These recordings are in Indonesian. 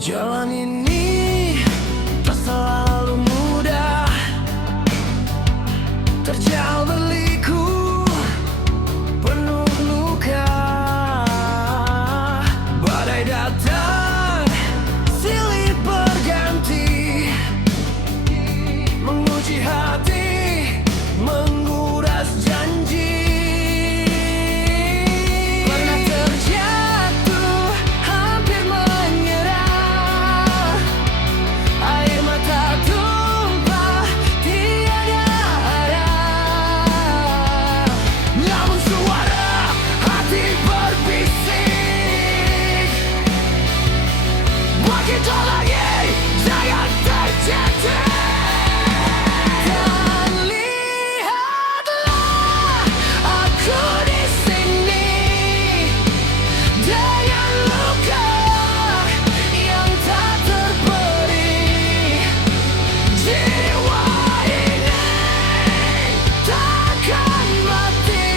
Jalan ini tak selalu mudah, terjal berliku, penuh luka. Badai datang, silih berganti, menguji hati, menguras janji. Pernah terjatuh, hampir menyerah, air mata tumpah, tiada arah. Namun suara hati berbisik, bangkit lagi, jangan terjatuh. Dan lihatlah aku di sini dengan luka yang tak terperi. Jiwa ini takkan mati.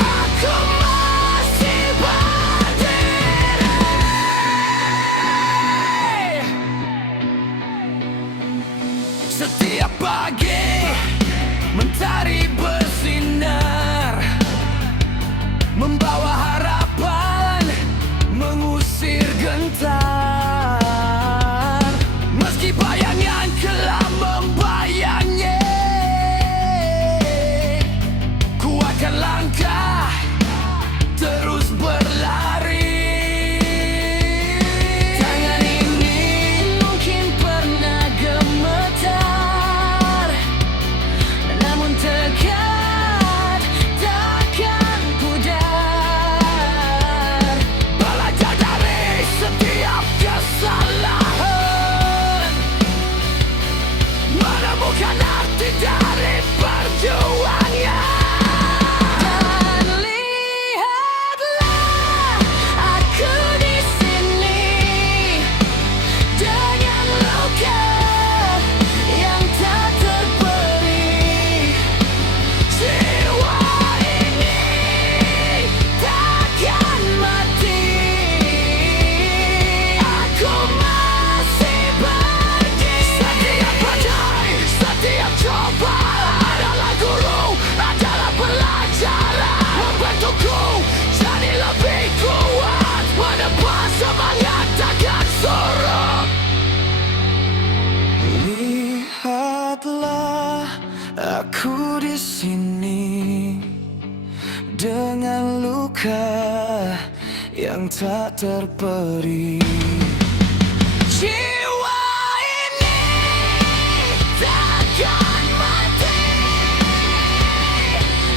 Aku masih berdiri. Setiap pagi mentari bersinar, membawa harapan, mengusir gentar. Meski bayangan kelam membayangi, kuatkan langkah, terus berlari. Tangan ini mungkin pernah gemetar, namun tekad takkan pudar. Belajar dari setiap kesalahan, menemukan arti dari perjuangan. Dan lihatlah aku di sini dengan luka yang tak terperi. Jiwa ini takkan mati. Aku masih berdiri. Setiap badai, setiap cobaan adalah guru, adalah pelajaran, membentukku jadi lebih kuat, menebas semangat takkan surut. Lihatlah aku di sini dengan luka yang tak terperi. Jiwa ini takkan mati.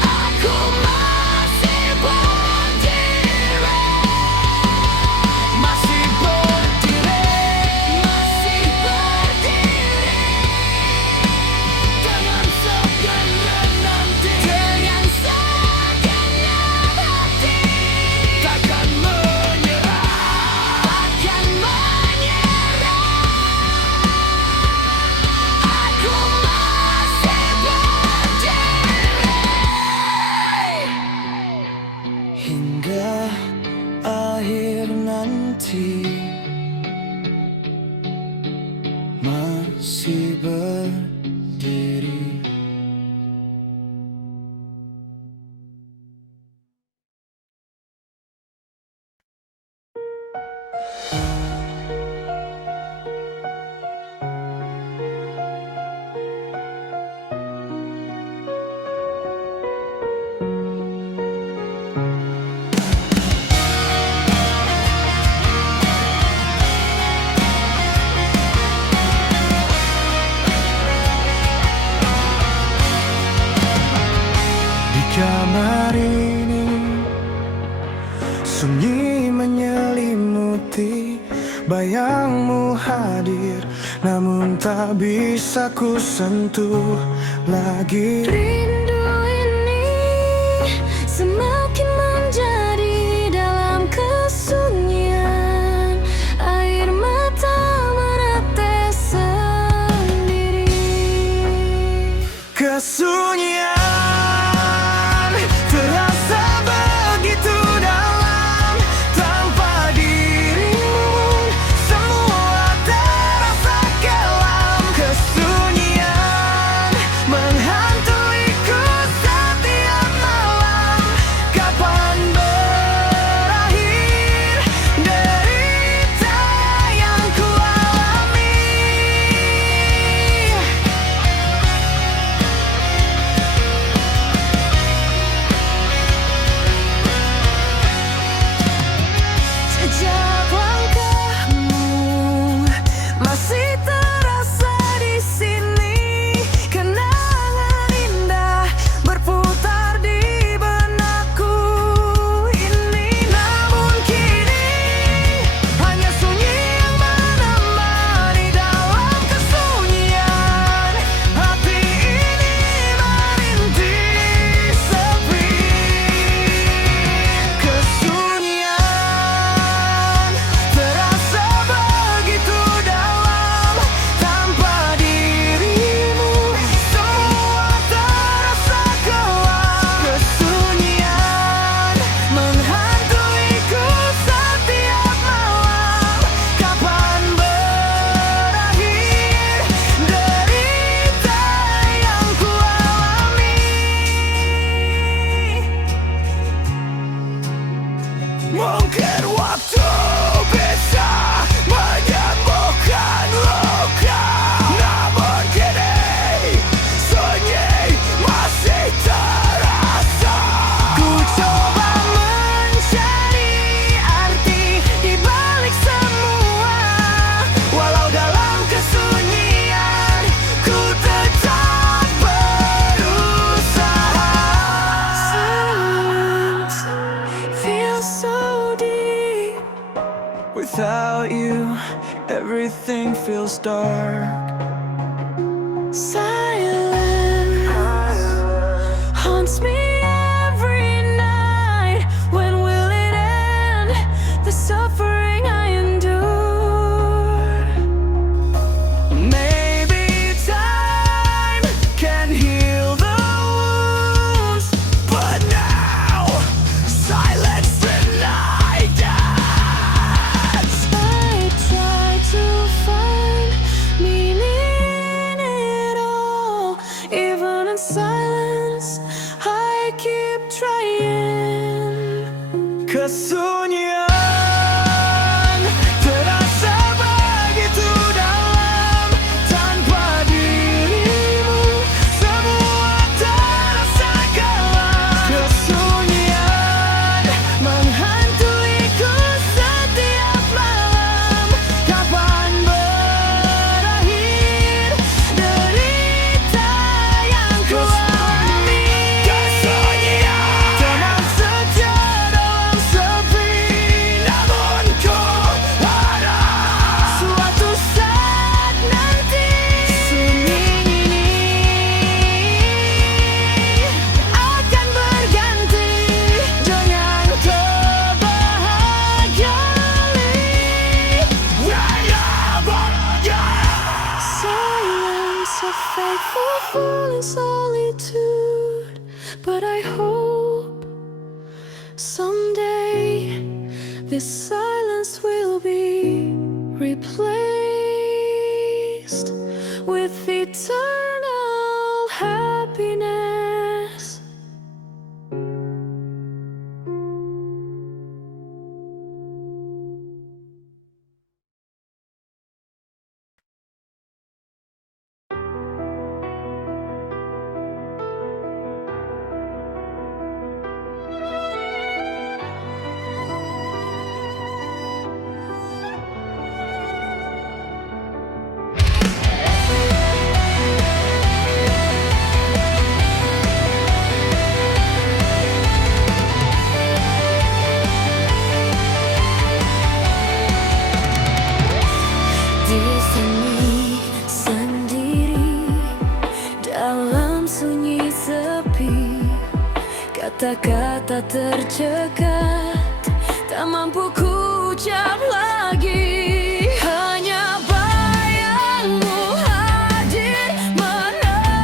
Aku masih berdiri. Masih berdiri. Masih berdiri. Dengan segenap nanti, dengan segenap hati, takkan menyerah, takkan menyerah. Aku masih berdiri hingga akhir nanti. Masih berdiri. Di kamar ini sunyi menyelimuti, bayangmu hadir, namun tak bisa ku sentuh lagi. Rindu ini semakin menjadi dalam kesunyian, air mata menetes sendiri. Kesunyian terasa begitu dalam tanpa dirimu. feels dark. Silence haunts me every night. When will it end? The suffering I endure. Maybe time can heal the wounds, but now silence denied us. I try to find meaning in it all. Even in silence, I keep trying. Kesunyian terasa begitu dalam. Tanpa dirimu semua terasa gelap. Kesunyian menghantuiku setiap malam. Kapan berakhir derita yang ku alami? Kesunyian teman setia dalam sepi, namun ku ada. Suatu saat nanti sunyi ini akan berganti dengan kebahagiaan. Silence, a faithful fool in solitude. But I hope someday this silence will be replaced with eternal happiness. Di sini sendiri dalam sunyi sepi, kata-kata tercekat tak mampu ku ucap lagi. Hanya bayangmu hadir menemani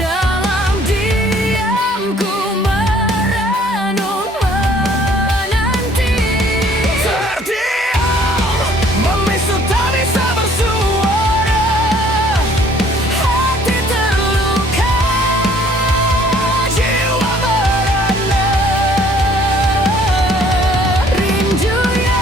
dalam diamku merenung menanti. Terdiam, membisu tak bisa bersuara. Hati terluka, jiwa merana. Rindu yang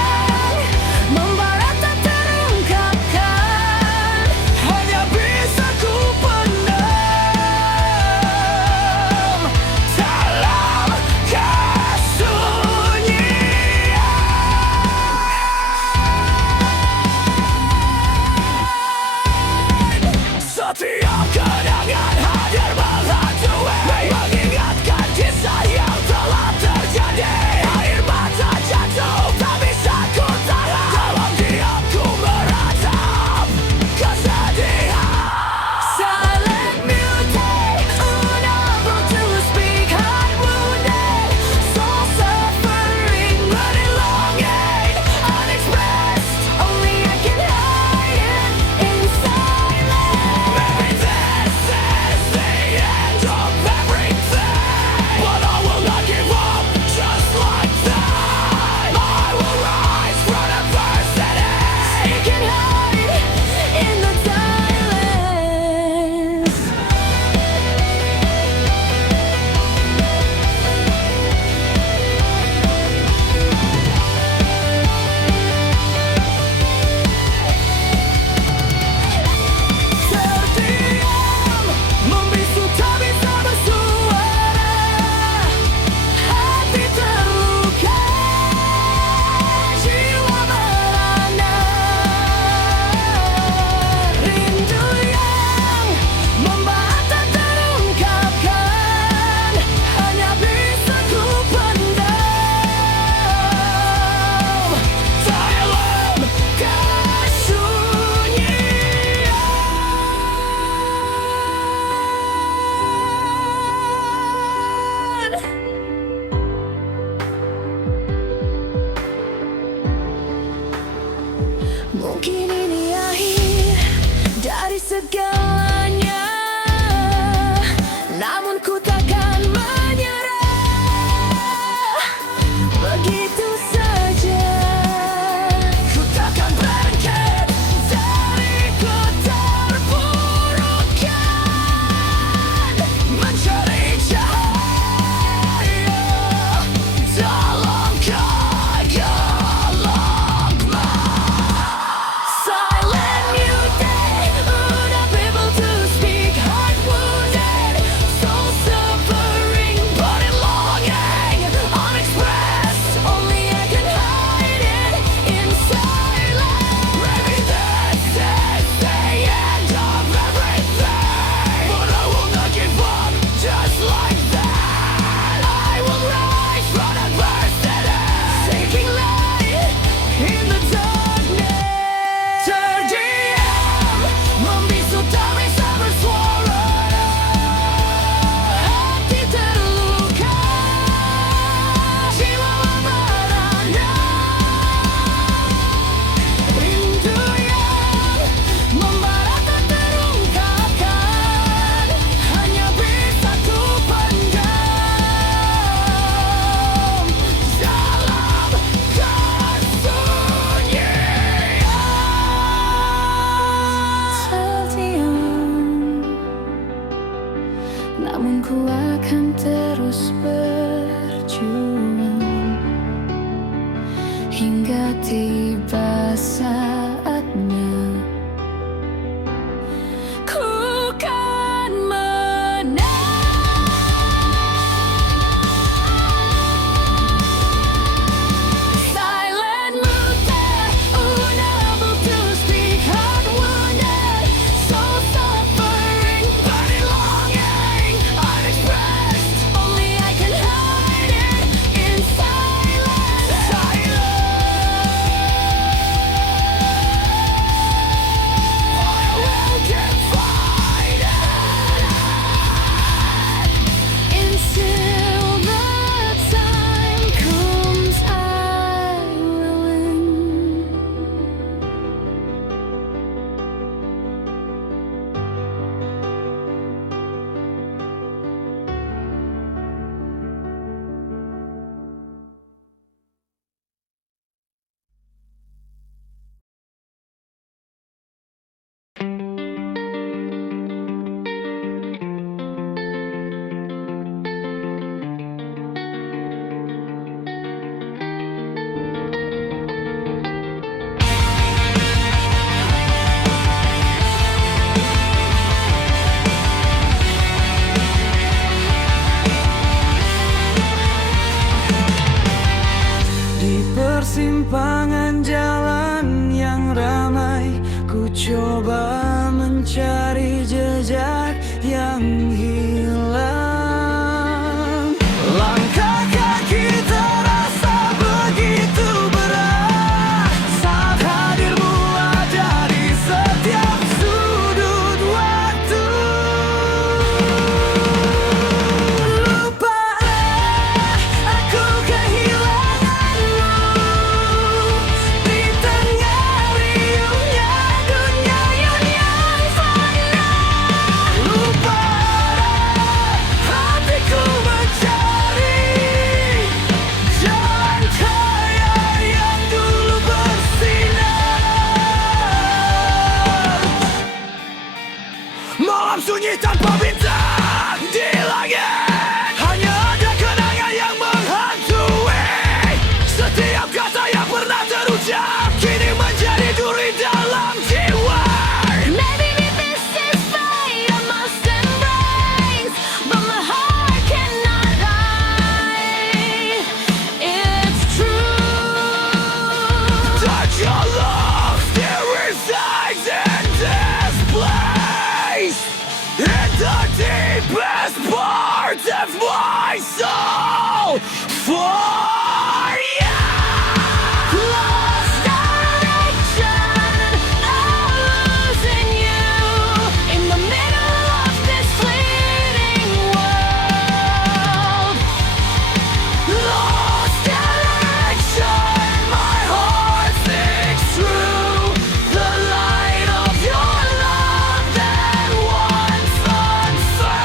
terus berjuang hingga tiba saatnya ku kan menang. Silent mood, unable to speak, heart wounded, soul suffering, burning longing, unexpressed. Only I can hide it in silence. I will keep fighting until the time comes. I will win. Di persimpangan jalan yang ramai, ku coba mencari jejak yang hilang. Langkah kaki terasa begitu berat saat hadirmu ada di setiap sudut waktu. Lupalah aku kehilanganmu di tengah riuhnya dunia yang fana. Lupalah hatiku mencari jalan kaya yang dulu bersinar. Malam sunyi tanpa bintang di langit, hanya ada kenangan yang menghantui. Setiap kata yang pernah terucap kini menjadi duri dalam jiwa. Maybe this is fate I must embrace, but my heart cannot lie. It's true. That your love still resides in this place, in the deepest part of my soul. For you. Lost direction, I'm losing you in the middle of this fleeting world. Lost direction, my heart thinks through the light of your love that once unfurled.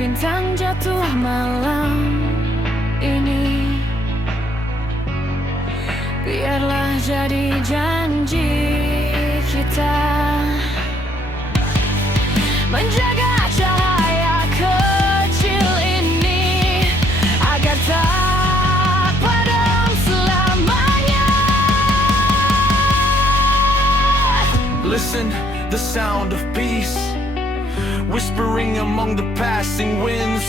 bintang jatuh malam ini, biarlah jadi janji kita menjaga cahaya kecil ini agar tak padam selamanya. Listen, the sound of peace whispering among the passing winds.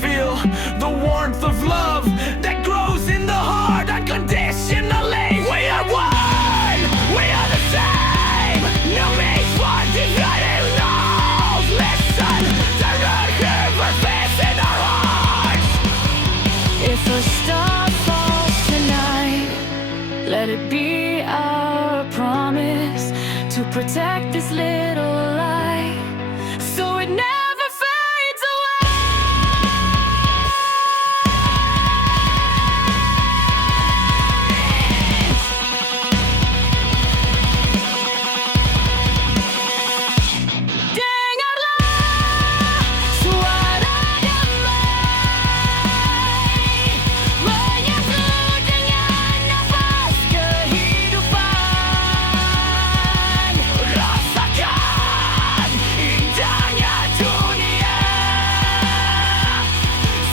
Feel the warmth of love that grows in the heart unconditionally. We are one, we are the same. No makes one divided walls. Listen to the river beats in our hearts. If a star falls tonight, let it be our promise to protect this little light, so it never fades away. Dengarlah suara damai menyatu dengan nafas kehidupan. Rasakan indahnya dunia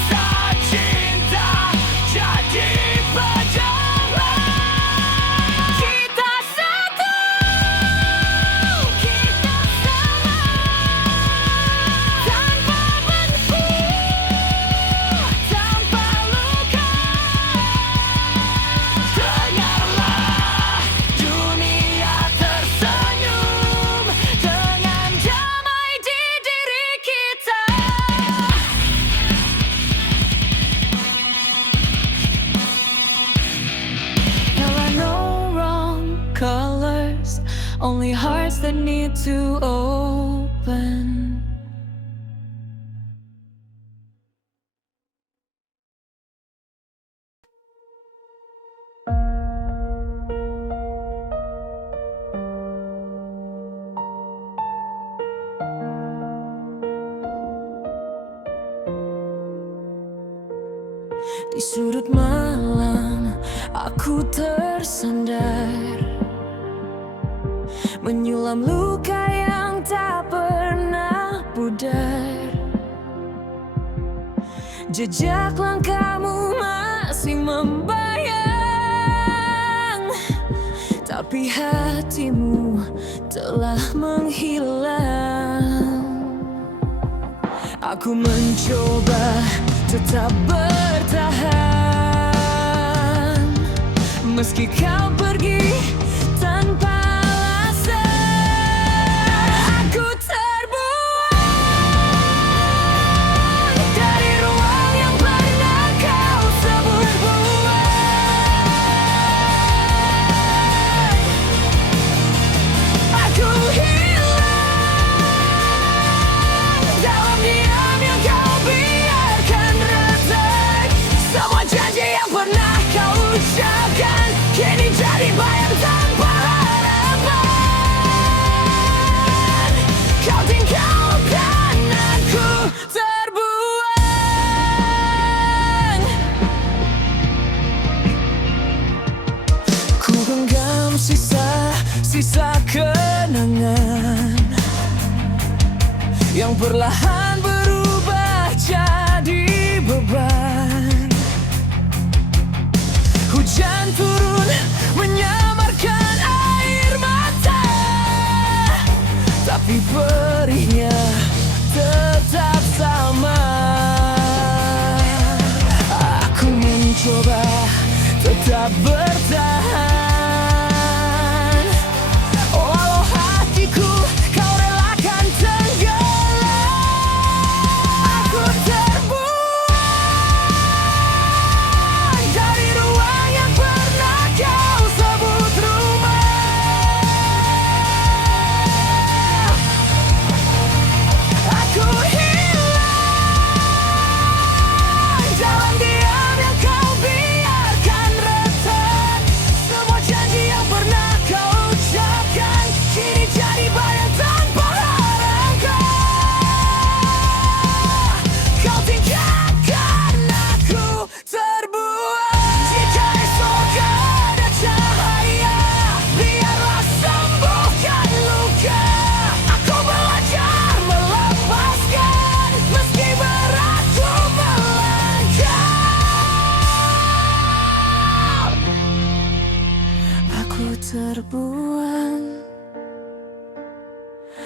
saat cinta jadi pedoman. Kita satu, kita sama, tanpa bentuk, tanpa luka. Dengarlah dunia tersenyum Dengan damai di diri kita. There are no wrong colors, only hearts that need to open. Di sudut malam aku tersandar, menyulam luka yang tak pernah pudar. Jejak langkahmu masih membayang, tapi hatimu telah menghilang. Aku mencoba tetap bertahan, meski kau pergi tanpa alasan. Aku terbuang dari ruang yang pernah kau sebut buang. Aku hilang dalam diam yang kau biarkan retak. Semua janji yang pernah kau ucapkan kini jadi bayang tanpa harapan. Kau tinggalkan aku terbuang. Ku genggam sisa kenangan yang perlahan berubah jadi beban. Hujan turun menyamarkan air mata, tapi perihnya tetap sama. Aku mencoba tetap bertahan, walau hatiku kau relakan tenggelam. Aku terbuang dari ruang yang pernah kau sebut rumah. Aku hilang dalam diam yang kau biarkan retak. Semua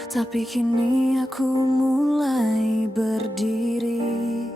Tapi kini aku mulai berdiri.